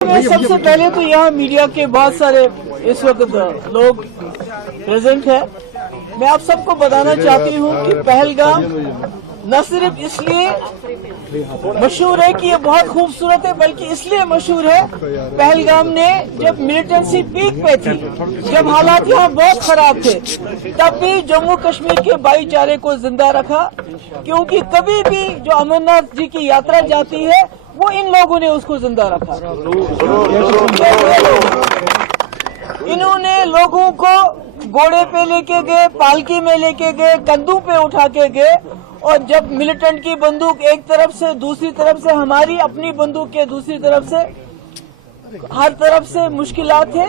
सबसे पहले तो यहाँ मीडिया के बहुत सारे इस वक्त लोग प्रेजेंट हैं। मैं आप सबको बताना चाहती हूँ कि पहलगाम न सिर्फ इसलिए मशहूर है कि ये बहुत खूबसूरत है, बल्कि इसलिए मशहूर है पहलगाम ने जब मिलिटेंसी पीक पे थी, जब हालात यहाँ बहुत खराब थे, तब भी जम्मू कश्मीर के भाईचारे को जिंदा रखा। क्योंकि कभी भी जो अमरनाथ जी की यात्रा जाती है वो इन लोगों ने उसको जिंदा रखा। इन्होंने लोगों को घोड़े पे लेके गए, पालकी में लेके गए, कंधों पे उठा के गए, और जब मिलिटेंट की बंदूक एक तरफ से, दूसरी तरफ से हमारी अपनी बंदूक के दूसरी तरफ से, हर तरफ से मुश्किलात थे,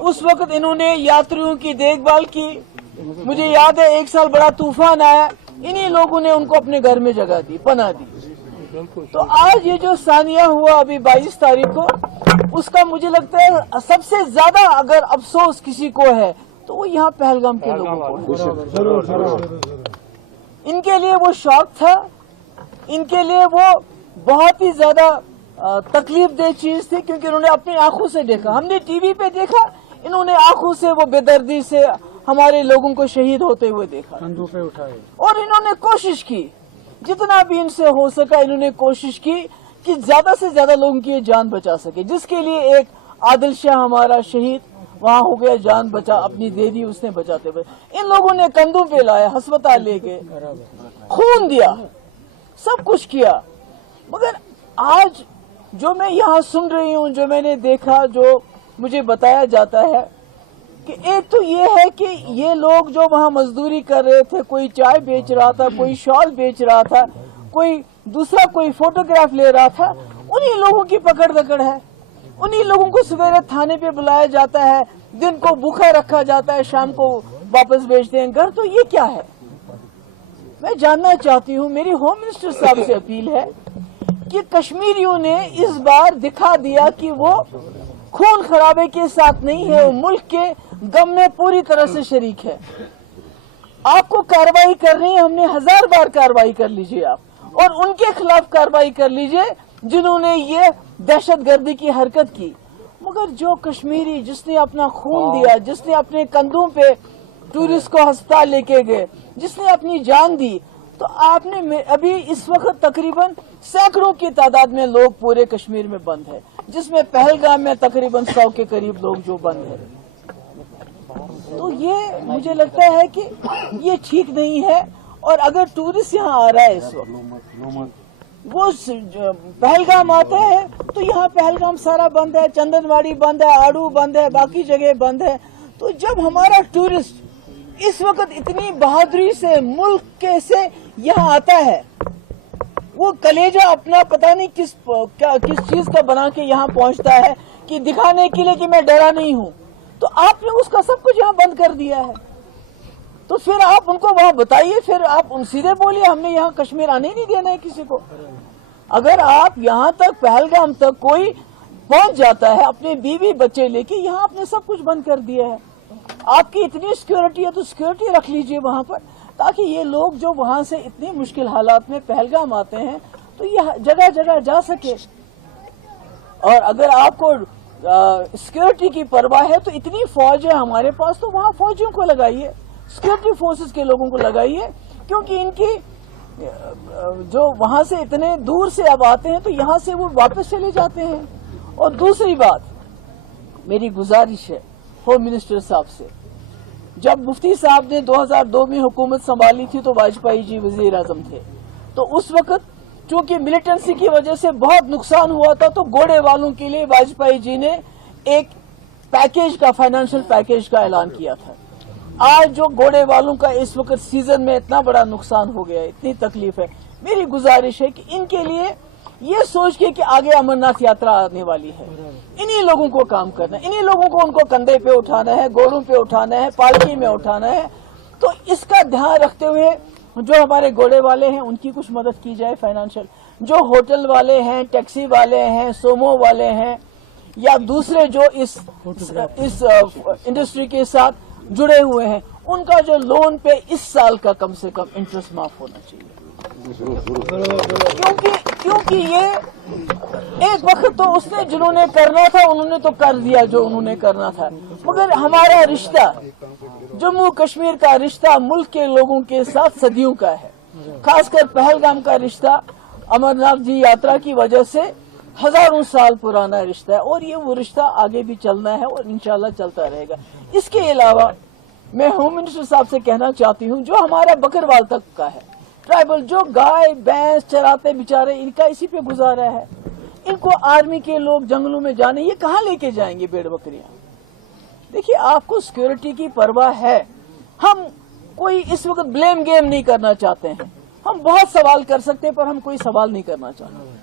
उस वक्त इन्होंने यात्रियों की देखभाल की। मुझे याद है एक साल बड़ा तूफान आया, इन्हीं लोगों ने उनको अपने घर में जगह दी, पनाह दी। तो आज ये जो सानिया हुआ अभी 22 तारीख को, उसका मुझे लगता है सबसे ज्यादा अगर अफसोस किसी को है तो वो यहाँ पहलगाम के लोगों को है। इनके लिए वो शौक था, इनके लिए वो बहुत ही ज्यादा तकलीफ दे चीज थी, क्योंकि उन्होंने अपनी आंखों से देखा, हमने टीवी पे देखा, इन्होंने आंखों से वो बेदर्दी से हमारे लोगों को शहीद होते हुए देखा, कंधों पे उठाए, और इन्होंने कोशिश की, जितना भी इनसे हो सका इन्होंने कोशिश की कि ज्यादा से ज्यादा लोगों की जान बचा सके, जिसके लिए एक आदिल शाह हमारा शहीद वहाँ हो गया, जान बचा, अपनी दे दी उसने बचाते हुए। इन लोगों ने कंधों पे लाया, अस्पताल ले गए, खून दिया, सब कुछ किया। मगर आज जो मैं यहाँ सुन रही हूँ, जो मैंने देखा, जो मुझे बताया जाता है कि एक तो ये है कि ये लोग जो वहाँ मजदूरी कर रहे थे, कोई चाय बेच रहा था, कोई शॉल बेच रहा था, कोई दूसरा कोई फोटोग्राफ ले रहा था, उन्हीं लोगों की पकड़ दकड़ है। उन्हीं लोगों को सवेरे थाने पे बुलाया जाता है, दिन को भूखा रखा जाता है, शाम को वापस भेजते हैं घर। तो ये क्या है? मैं जानना चाहती हूँ, मेरी होम मिनिस्टर साहब से अपील है कि कश्मीरियों ने इस बार दिखा दिया कि वो खून खराबे के साथ नहीं है, वो मुल्क के गम में पूरी तरह से शरीक है। आपको कार्रवाई करनी है, हमने 1000 बार कार्रवाई कर लीजिए आप, और उनके खिलाफ कार्रवाई कर लीजिए जिन्होंने ये दहशतगर्दी की हरकत की। मगर जो कश्मीरी जिसने अपना खून दिया, जिसने अपने कंधों पे टूरिस्ट को अस्पताल लेके गए, जिसने अपनी जान दी, तो आपने अभी इस वक्त तकरीबन सैकड़ों की तादाद में लोग पूरे कश्मीर में बंद है, जिसमें पहलगाम में तकरीबन 100 के करीब लोग जो बंद है। तो ये मुझे लगता है कि ये ठीक नहीं है। और अगर टूरिस्ट यहाँ आ रहा है इस वक्त, वो पहलगाम आता है, तो यहाँ पहलगाम सारा बंद है, चंदनवाड़ी बंद है, आड़ू बंद है, बाकी जगह बंद है। तो जब हमारा टूरिस्ट इस वक्त इतनी बहादुरी से मुल्क के से यहाँ आता है, वो कलेजा अपना पता नहीं किस चीज का बना के यहाँ पहुँचता है कि दिखाने के लिए कि मैं डरा नहीं हूँ, तो आपने उसका सब कुछ यहाँ बंद कर दिया है। तो फिर आप उनको वहां बताइए, फिर आप उन सीधे बोलिए हमने यहाँ कश्मीर आने नहीं देना है किसी को। अगर आप यहाँ तक पहलगाम तक कोई पहुंच जाता है अपने बीवी बच्चे लेके, यहाँ आपने सब कुछ बंद कर दिया है। आपकी इतनी सिक्योरिटी है तो सिक्योरिटी रख लीजिए वहां पर, ताकि ये लोग जो वहां से इतनी मुश्किल हालात में पहलगाम आते हैं तो ये जगह जगह जा सके। और अगर आपको सिक्योरिटी की परवाह है तो इतनी फौज है हमारे पास, तो वहां फौजियों को लगाइए, सिक्योरिटी फोर्सेस के लोगों को लगाइए, क्योंकि इनकी जो वहां से इतने दूर से अब आते हैं तो यहां से वो वापस चले जाते हैं। और दूसरी बात, मेरी गुजारिश है होम मिनिस्टर साहब से, जब मुफ्ती साहब ने 2002 में हुकूमत संभाली थी तो वाजपेयी जी वजीर आजम थे, तो उस वक्त चूंकि मिलिटेंसी की वजह से बहुत नुकसान हुआ था, तो घोड़े वालों के लिए वाजपेयी जी ने एक पैकेज का, फाइनेंशियल पैकेज का ऐलान किया था। आज जो घोड़े वालों का इस वक्त सीजन में इतना बड़ा नुकसान हो गया है, इतनी तकलीफ है, मेरी गुजारिश है कि इनके लिए ये सोच के कि आगे अमरनाथ यात्रा आने वाली है, इन्हीं लोगों को काम करना है, इन्हीं लोगों को उनको कंधे पे उठाना है, घोड़ों पे उठाना है, पालकी में उठाना है। तो इसका ध्यान रखते हुए जो हमारे घोड़े वाले हैं उनकी कुछ मदद की जाए फाइनेंशियल, जो होटल वाले हैं, टैक्सी वाले हैं, सोमो वाले हैं, या दूसरे जो इस इंडस्ट्री के साथ जुड़े हुए हैं, उनका जो लोन पे इस साल का कम से कम इंटरेस्ट माफ होना चाहिए। क्योंकि ये एक वक्त तो उसने जिन्होंने करना था उन्होंने तो कर दिया जो उन्होंने करना था, मगर हमारा रिश्ता, जम्मू कश्मीर का रिश्ता मुल्क के लोगों के साथ सदियों का है। खासकर पहलगाम का रिश्ता अमरनाथ जी यात्रा की वजह से हजारों साल पुराना रिश्ता है, और ये वो रिश्ता आगे भी चलना है और इंशाल्लाह चलता रहेगा। इसके अलावा मैं होम मिनिस्टर साहब से कहना चाहती हूँ, जो हमारा बकरवाल तक का है, ट्राइबल जो गाय भैंस चराते बेचारे, इनका इसी पे गुजारा है। इनको आर्मी के लोग जंगलों में जाने, ये कहाँ लेके जाएंगे भेड़ बकरियां? देखिए, आपको सिक्योरिटी की परवाह है। हम कोई इस वक्त ब्लेम गेम नहीं करना चाहते हैं। हम बहुत सवाल कर सकते हैं, पर हम कोई सवाल नहीं करना चाहते,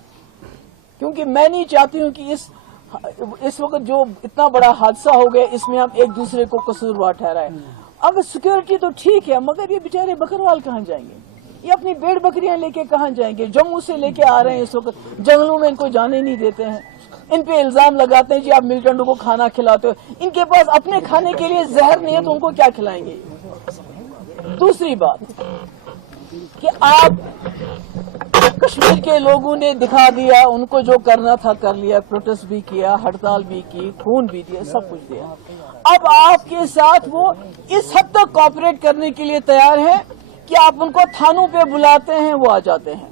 क्योंकि मैं नहीं चाहती हूँ कि इस वक्त जो इतना बड़ा हादसा हो गया इसमें हम एक दूसरे को कसूरवार ठहराएं। अगर सिक्योरिटी तो ठीक है, मगर ये बेचारे बकरवाल कहाँ जाएंगे? ये अपनी भेड़ बकरियां लेके कहाँ जाएंगे? जम्मू से लेके आ रहे हैं, इस वक्त जंगलों में इनको जाने नहीं देते हैं। इन पे इल्जाम लगाते हैं जी आप मिलिटेंटों को खाना खिलाते हो। इनके पास अपने खाने के लिए जहर नहीं है तो उनको क्या खिलाएंगे? दूसरी बात कि आप कश्मीर के लोगों ने दिखा दिया, उनको जो करना था कर लिया, प्रोटेस्ट भी किया, हड़ताल भी की, खून भी दिया, सब कुछ दिया। अब आपके साथ वो इस हद तक कोऑपरेट करने के लिए तैयार है कि आप उनको थानों पे बुलाते हैं, वो आ जाते हैं।